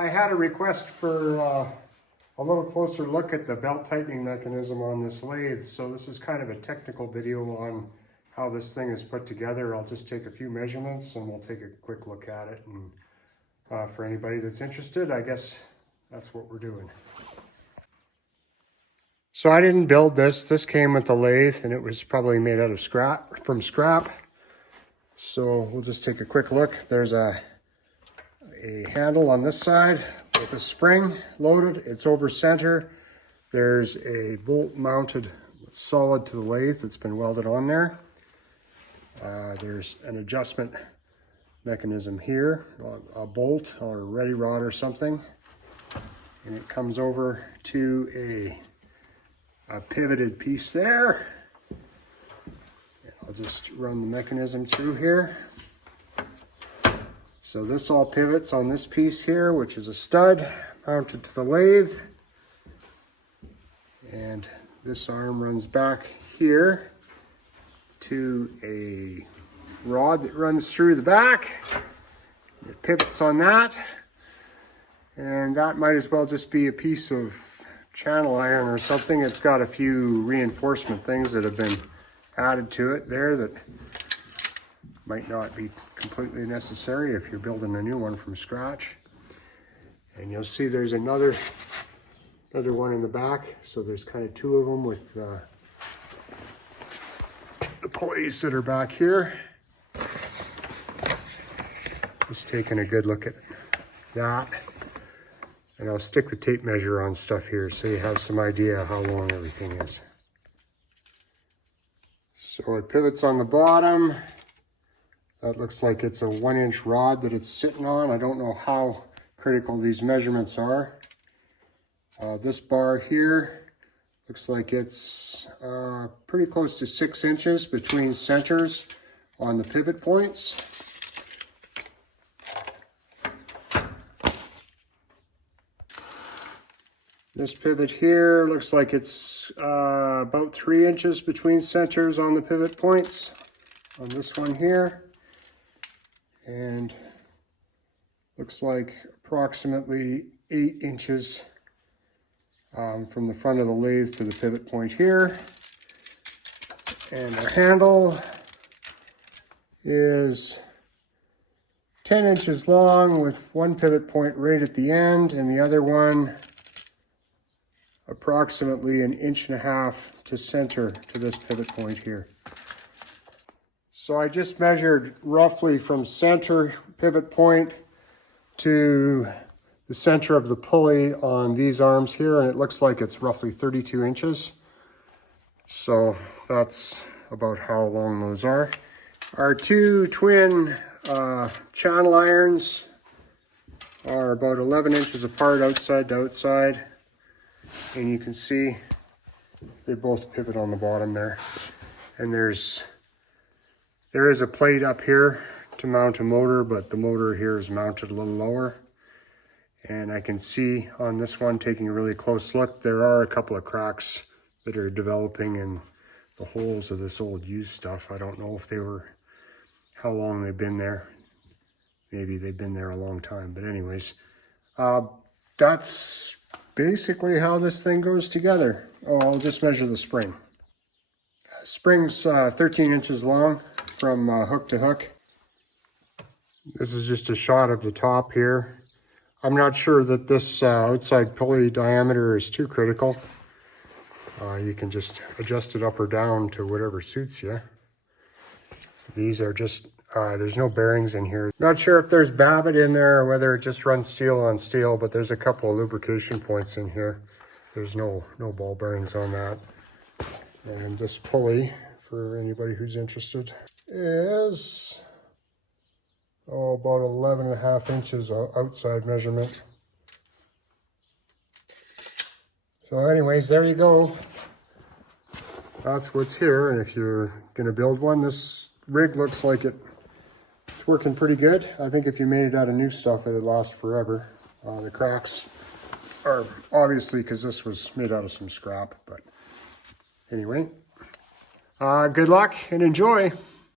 I had a request for a little closer look at the belt tightening mechanism on this lathe. So this is kind of a technical video on how this thing is put together. I'll just take a few measurements and we'll take a quick look at it. And for anybody that's interested, I guess that's what we're doing. So I didn't build this. This came with the lathe and it was probably made out of scrap, from scrap. So we'll just take a quick look. There's a handle on this side with a spring loaded. It's over center. There's a bolt mounted solid to the lathe that's been welded on there. There's an adjustment mechanism here, a bolt or a ready rod or something. And it comes over to a pivoted piece there. I'll just run the mechanism through here. So this all pivots on this piece here, which is a stud mounted to the lathe. And this arm runs back here to a rod that runs through the back. It pivots on that. And that might as well just be a piece of channel iron or something. It's got a few reinforcement things that have been added to it there that might not be completely necessary if you're building a new one from scratch. And you'll see there's another one in the back. So there's kind of two of them with the pulleys that are back here. Just taking a good look at that. And I'll stick the tape measure on stuff here so you have some idea how long everything is. So it pivots on the bottom. That looks like it's a 1-inch rod that it's sitting on. I don't know how critical these measurements are. This bar here looks like it's pretty close to 6 inches between centers on the pivot points. This pivot here looks like it's about 3 inches between centers on the pivot points on this one here. And looks like approximately 8 inches from the front of the lathe to the pivot point here. And the handle is 10 inches long with one pivot point right at the end and the other one approximately 1.5 inches to center to this pivot point here. So I just measured roughly from center pivot point to the center of the pulley on these arms here, and it looks like it's roughly 32 inches. So that's about how long those are. Our two twin channel irons are about 11 inches apart outside to outside. And you can see they both pivot on the bottom there. And there is a plate up here to mount a motor, but the motor here is mounted a little lower. And I can see on this one, taking a really close look, there are a couple of cracks that are developing in the holes of this old used stuff. I don't know if how long they've been there. Maybe they've been there a long time, but anyways, that's basically how this thing goes together. Oh, I'll just measure the spring. Spring's 13 inches long from hook to hook. This is just a shot of the top here. I'm not sure that this outside pulley diameter is too critical. You can just adjust it up or down to whatever suits you. These are just, there's no bearings in here. Not sure if there's Babbitt in there or whether it just runs steel on steel, but there's a couple of lubrication points in here. There's no ball bearings on that. And this pulley, for anybody who's interested, is about 11.5 inches outside measurement. So anyways, there you go. That's what's here. And if you're gonna build one, this rig looks like it's working pretty good. I think if you made it out of new stuff, it'd last forever. The cracks are obviously because this was made out of some scrap, but anyway, good luck and enjoy.